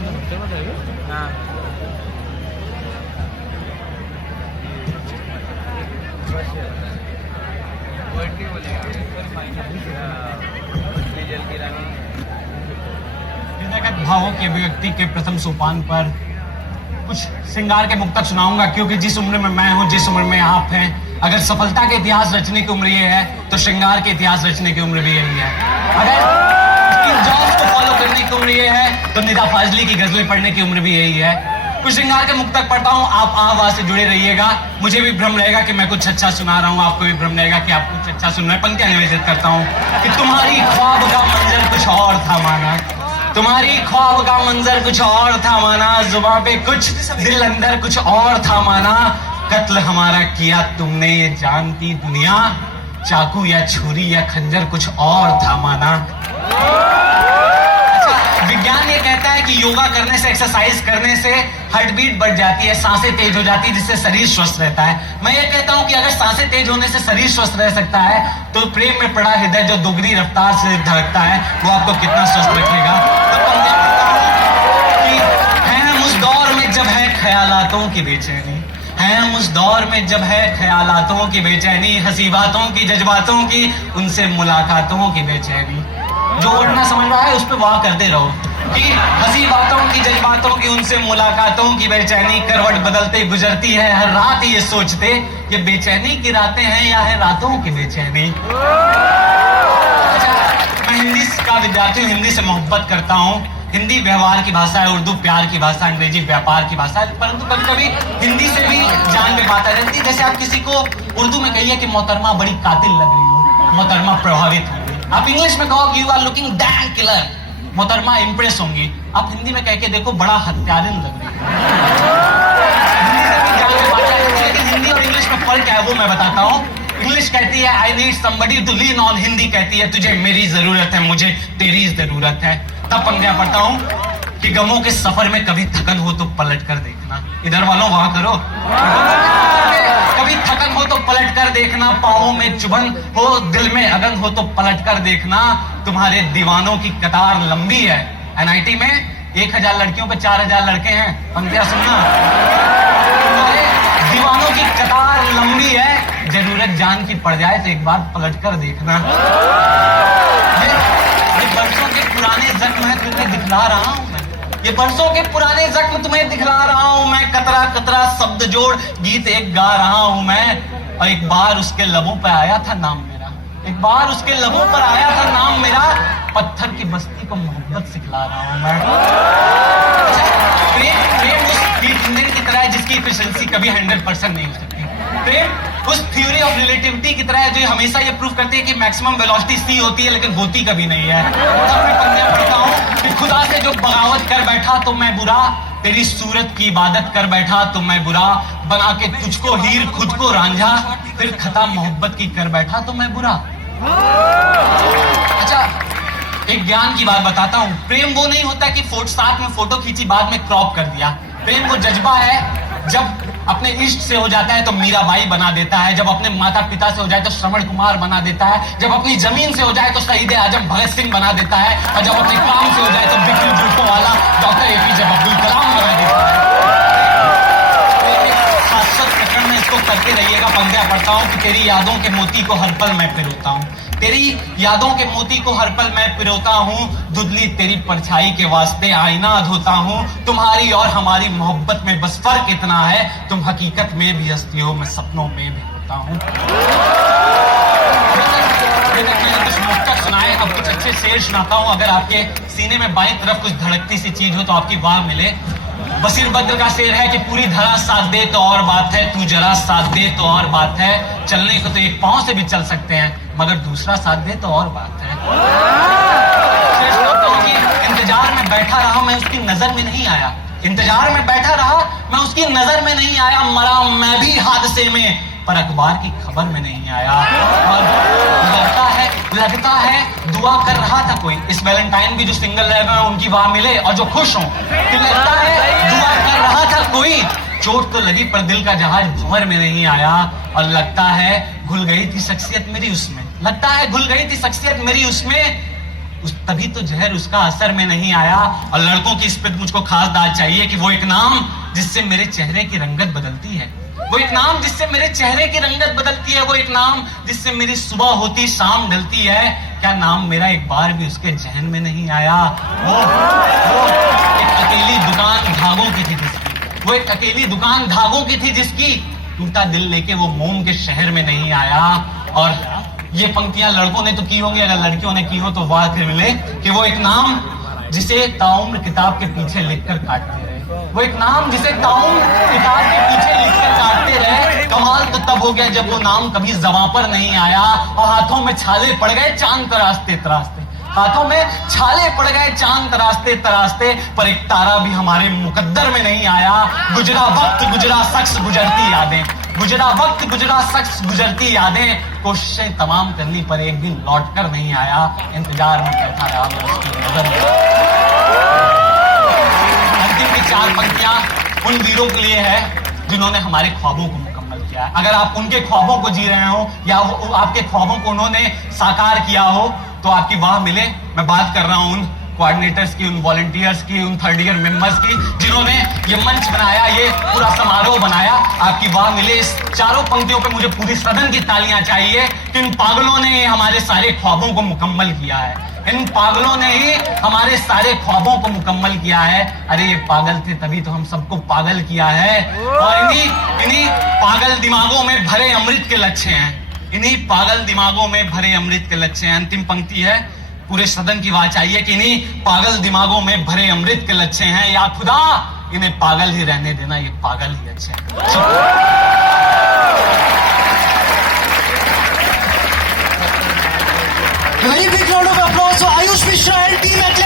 हाँ। विनयगत भावों के अभिव्यक्ति के प्रथम सोपान पर कुछ श्रृंगार के मुक्तक सुनाऊंगा, क्योंकि जिस उम्र में मैं हूं, जिस उम्र में आप हैं, अगर सफलता के इतिहास रचने की उम्र ये है तो श्रृंगार के इतिहास रचने की उम्र भी यही है। अगर स्टीव जॉब्स को फॉलो करने की उम्र ये है तो निदा फाजली की गजलें पढ़ने की उम्र भी यही है। कुछ श्रृंगार के मुक्तक पढ़ता हूँ, आप आवाज से जुड़े रहिएगा। मुझे भी भ्रम रहेगा कि मैं कुछ अच्छा सुना रहा हूँ, आपको भी भ्रम रहेगा कि आप कुछ अच्छा सुन रहे हैं। पंक्तियां निवेदित करता हूँ कि तुम्हारी ख्वाब का मंजर कुछ और था माना, तुम्हारी ख्वाब का मंजर कुछ और था माना, जुबां पे कुछ दिल अंदर कुछ और था माना, कत्ल हमारा किया तुमने ये जानती दुनिया, चाकू या छुरी या खंजर कुछ और था माना। अच्छा, विज्ञान ये कहता है कि योगा करने से, एक्सरसाइज करने से हार्ट बीट बढ़ जाती है, सांसें तेज हो जाती है, जिससे शरीर स्वस्थ रहता है। मैं ये कहता हूं कि अगर सांसें तेज होने से शरीर स्वस्थ रह सकता है तो प्रेम में पड़ा हृदय जो दोगुनी रफ्तार से धड़कता है वो आपको कितना स्वस्थ रखेगा। तो है हम उस दौर में जब है ख्यालातों की बेचैनी, है हम उस दौर में जब है ख्यालातों की बेचैनी, हंसी बातों की, जज्बातों की, उनसे मुलाकातों की बेचैनी। जो वर्ड ना समझ रहा है उस पर वाह करते रहो कि हंसी बातों की, जज्बातों की, उनसे मुलाकातों की बेचैनी, करवट बदलते गुजरती है हर रात ये सोचते ये बेचैनी की रातें हैं या है रातों की बेचैनी। अच्छा, मैं हिंदी का विद्यार्थी हूँ, हिंदी से मोहब्बत करता हूँ। हिंदी व्यवहार की भाषा है, उर्दू प्यार की भाषा, अंग्रेजी व्यापार की भाषा है, परंतु कभी कभी हिंदी से भी जान में बात आ जाती है। जैसे आप किसी को उर्दू में कहिए कि मोहतरमा बड़ी कातिल लग रही हो, मोहतरमा प्रभावित होंगी। आप इंग्लिश में कहो कि you are looking damn killer, मोहतरमा इंप्रेस होंगी। आप हिंदी में कह के देखो बड़ा हत्यारिन लग रही है। लेकिन हिंदी और इंग्लिश में फर्क क्या है वो मैं बताता हूँ। इंग्लिश कहती है I need somebody to lean on, Hindi कहती है तुझे मेरी जरूरत है, मुझे तेरी जरूरत है। तब पंक्तियां पढ़ता हूँ कि गमों के सफर में कभी थकन हो तो पलट कर देखना, इधर वालों वहां करो, कभी थकन हो तो पलट कर देखना, पाँवों में चुभन हो दिल में अगन हो तो पलट कर देखना, तुम्हारे दीवानों की कतार लंबी है। एनआईटी में 1000 लड़कियों पे 4000 लड़के हैं। पंक्तियां सुनना, तुम्हारे दीवानों की कतार लंबी है, जरूरत जान की पड़ जाए तो एक बार पलट कर देखना। ये बरसों के पुराने जख्म है तुम्हें दिखला रहा हूं मैं, ये बरसों के पुराने जख्म तुम्हें दिखला रहा हूं मैं, कतरा कतरा शब्द जोड़ गीत एक गा रहा हूं मैं। और एक बार उसके लबों पर आया था नाम मेरा, एक बार उसके लबों पर आया था नाम मेरा, पत्थर की बस्ती को मोहब्बत सिखला रहा हूं मैं। प्रेम उस हीट इंजन की तरह है जिसकी एफिशिएंसी कभी 100% नहीं हो सकती। प्रेम उस थ्योरी ऑफ रिलेटिविटी की तरह है जो हमेशा ये प्रूव करती है कि मैक्सिमम वेलोसिटी सी होती है लेकिन होती कभी नहीं है। तब मैं पंक्तियां पढ़ता हूं कि खुदा से जो बगावत कर बैठा तो मैं बुरा, तेरी सूरत की इबादत कर बैठा तो मैं बुरा, बना के तुझको हीर खुद को रांझा, फिर खता मोहब्बत की कर बैठा तो मैं बुरा। अच्छा, एक ज्ञान की बात बताता हूं। प्रेम वो नहीं होता कि साथ में फोटो खींची बाद में क्रॉप कर दिया। प्रेम वो जज्बा है जब अपने इष्ट से हो जाता है तो मीराबाई बना देता है, जब अपने माता पिता से हो जाए तो श्रवण कुमार बना देता है, जब अपनी जमीन से हो जाए तो शहीद आजम भगत सिंह बना देता है, और जब अपने काम से हो जाए तो बिक्री जुल्फों वाला डॉक्टर एपीजे अब्दुल कलाम बना देता है। शाश्वत प्रकरण में इसको करते रहिएगा। पंक्तियां पढ़ता हूँ कि तेरी यादों के मोती को हर पल मैं पिरोता हूँ, तेरी यादों के मोती को हर पल मैं पिरोता हूँ, धुंधली तेरी परछाई के वास्ते आईना धोता हूँ, तुम्हारी और हमारी मोहब्बत में बस फर्क इतना है, तुम हकीकत में भी हस्ती हो, मैं सपनों में भी होता हूँ। मैंने कुछ मुक्तक सुनाए, अब कुछ अच्छे शेर सुनाता हूँ। अगर आपके सीने में बाईं तरफ कुछ धड़कती सी चीज हो तो आपकी वाह मिले। बशीर बद्र का शेर है कि पूरी धरा साथ दे तो और बात है, तू जरा साथ दे तो और बात है, चलने को तो एक पांव से भी चल सकते हैं मगर दूसरा साथ दे तो और बात है। इंतजार में बैठा रहा मैं उसकी नजर में नहीं आया, इंतजार में बैठा रहा मैं उसकी नजर में नहीं आया, मरा मैं भी हादसे में पर अखबार की खबर में नहीं आया। और लगता है दुआ कर रहा था कोई, इस वैलेंटाइन भी जो सिंगल रह गए उनकी वाह मिले और जो खुश हों, कि लगता है दुआ कर रहा था कोई, चोट तो लगी पर दिल का जहाज भंवर में नहीं आया, और लगता है घुल गई थी शख्सियत मेरी उसमें, लगता है घुल गई थी शख्सियत मेरी उसमें, तभी तो जहर उसका असर में नहीं आया। और लड़कों की इस पे मुझको खास दाद चाहिए कि वो एक नाम जिससे मेरे चेहरे की रंगत बदलती है, वो एक नाम जिससे मेरे चेहरे की रंगत बदलती है, वो एक नाम जिससे मेरी सुबह होती शाम ढलती है। क्या नाम मेरा एक बार भी उसके जहन में नहीं आया? वो एक अकेली दुकान धागों की थी जिसकी, वो एक अकेली दुकान धागों की थी जिसकी टूटा दिल लेके वो मोम के शहर में नहीं आया। और ये पंक्तियां लड़कों ने तो की होंगी, अगर लड़कियों ने की हो तो वाह के मिले कि वो एक नाम जिसे ताउम्र किताब के पीछे लिखकर काटते रहे, वो एक नाम जिसे ताउम्र किताब के पीछे लिखकर काटते रहे। कमाल तो तब हो गया जब वो नाम कभी ज़बां पर नहीं आया और हाथों में छाले पड़ गए चांद तराशते तराशते, हाथों में छाले पड़ गए चांद तराशते तराशते, पर एक तारा भी हमारे मुकद्दर में नहीं आया। गुजरा वक्त गुजरा शख्स गुजरती यादें, गुजरा वक्त गुजरा शख्स गुजरती यादें, कोशिशें तमाम कर ली पर एक दिन लौट कर नहीं आया। इंतजार में बैठा रहा मैं उसकी नजर में। अंतिम की 4 पंक्तियां उन वीरों के लिए है जिन्होंने हमारे ख्वाबों को मुकम्मल किया है। अगर आप उनके ख्वाबों को जी रहे हो या वो आपके ख्वाबों को उन्होंने साकार किया हो तो आपकी वाह मिले। मैं बात कर रहा हूं उन कोऑर्डिनेटर्स की, उन वॉलंटियर्स की, उन थर्ड ईयर मेंबर्स की जिन्होंने ये मंच बनाया, ये पूरा समारोह बनाया। आपकी वाह मिले। इस 4 पंक्तियों पे मुझे पूरी सदन की तालियां चाहिए कि इन पागलों ने हमारे सारे ख्वाबों को मुकम्मल किया है, इन पागलों ने ही हमारे सारे ख्वाबों को मुकम्मल किया है। अरे ये पागल थे तभी तो हम सबको पागल किया है। और इन्हीं पागल दिमागों में भरे अमृत के लक्ष्य हैं, इन्हीं पागल दिमागों में भरे अमृत के लक्ष्य हैं। अंतिम पंक्ति है, पूरे सदन की बात चाहिए कि इन्हीं पागल दिमागों में भरे अमृत के लक्ष्य हैं। या खुदा इन्हें पागल ही रहने देना, ये पागल ही अच्छे हैं। Very big round of applause for Ayush Mishra and team at